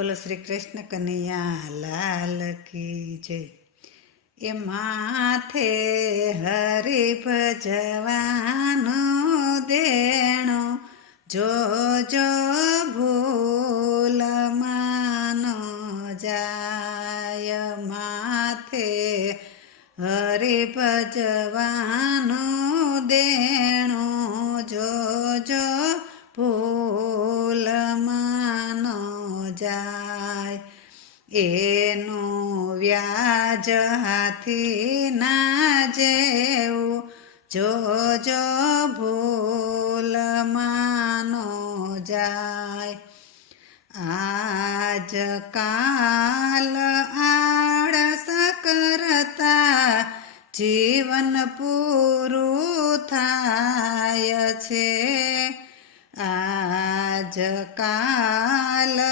બોલો શ્રી કૃષ્ણ કનૈયા, લાલ કી જય. એ માથે હરિ ભજવાનો દેણો, જો જો ભૂલ માનો જાય માથે હરિ ભજવાનો દેણો, જો જો ભૂલ એનું વ્યાજ હાથી ના જેવું જોજો ભૂલ માનો જાય. આજ કાલ આળસ કરતા જીવન પૂરું થાય છે. આજ કાલ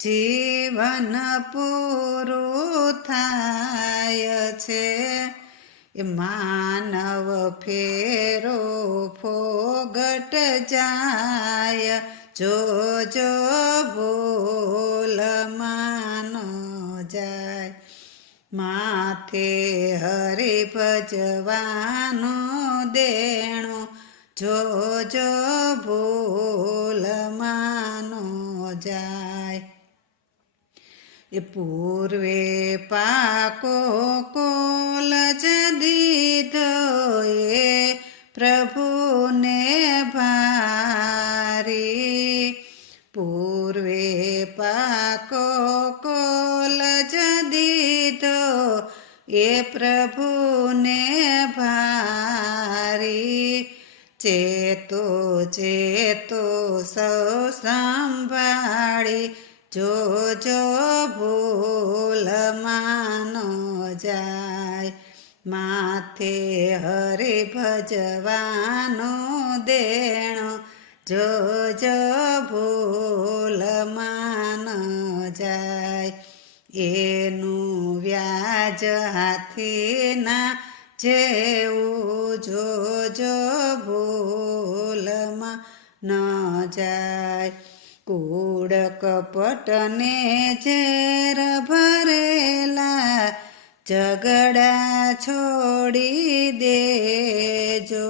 જીવન પૂરું થાય છે. એ માનવ ફેરો ફોગટ જાય. જો જો, ભૂલ માનો જાય. માથે હરે ભજવાનો દેણો. જો જો, ભૂલ માનો જાય. એ પૂર્વે પાકો કોલ જ દીધો એ પ્રભુને ભારી. પૂર્વે પાકો કોલ જ દીધો એ પ્રભુને ભારી. ચેતો ચેતો સૌ સંભાળી જો જો ભૂલ માનો જાય, માથે હરે ભજવાનો દેણો. જો જો ભૂલ માનો જાય, એનું વ્યાજ હાથીના જેવું જો જો ભૂલમાં ન જાય. કૂડ કપટને ઝેર ભરેલા ઝગડા છોડી દેજો.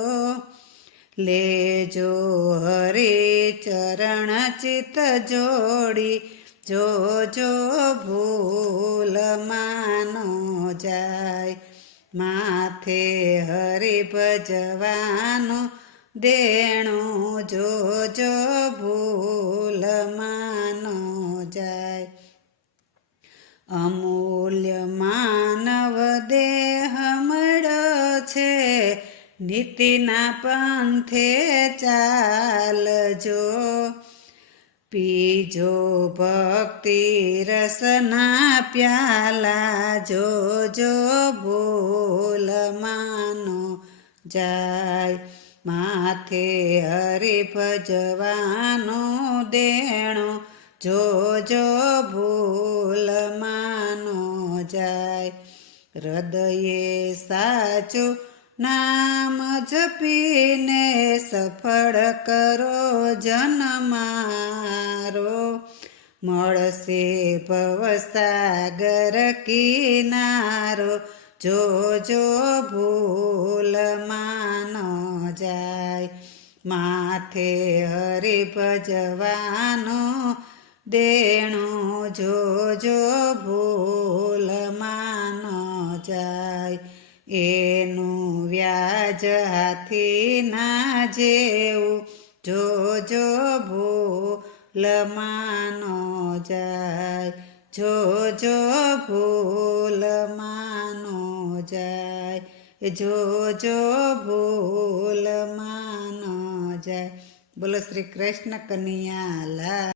લેજો હરે ચરણ ચિત જોડી જો જો ભૂલ માનો જાય. માથે હરી ભજવાનું દેણું જો દેહ મળ્યો છે. નીતિના પંથે ચાલજો. પીજો ભક્તિ રસના પ્યાલા જો જો ભૂલ માનો જાય. માથે હરિ ભજવાનો દેણો જોજો ભૂલ માનો જાય. હૃદયે સાચું નામ જપીને સફળ કરો જન્મારો મળશે ભવસાગર કિનારો, જો જો ભૂલ માનો જાય. માથે હરિ ભજવાનો દેણો જો ભૂલ એનું વ્યાજ હાથીના જેવું. જો જો ભૂલ માનો જાય. જો જો ભૂલ માનો જાય. જો જો ભૂલ માનો જાય. બોલો શ્રી કૃષ્ણ કનૈયા લા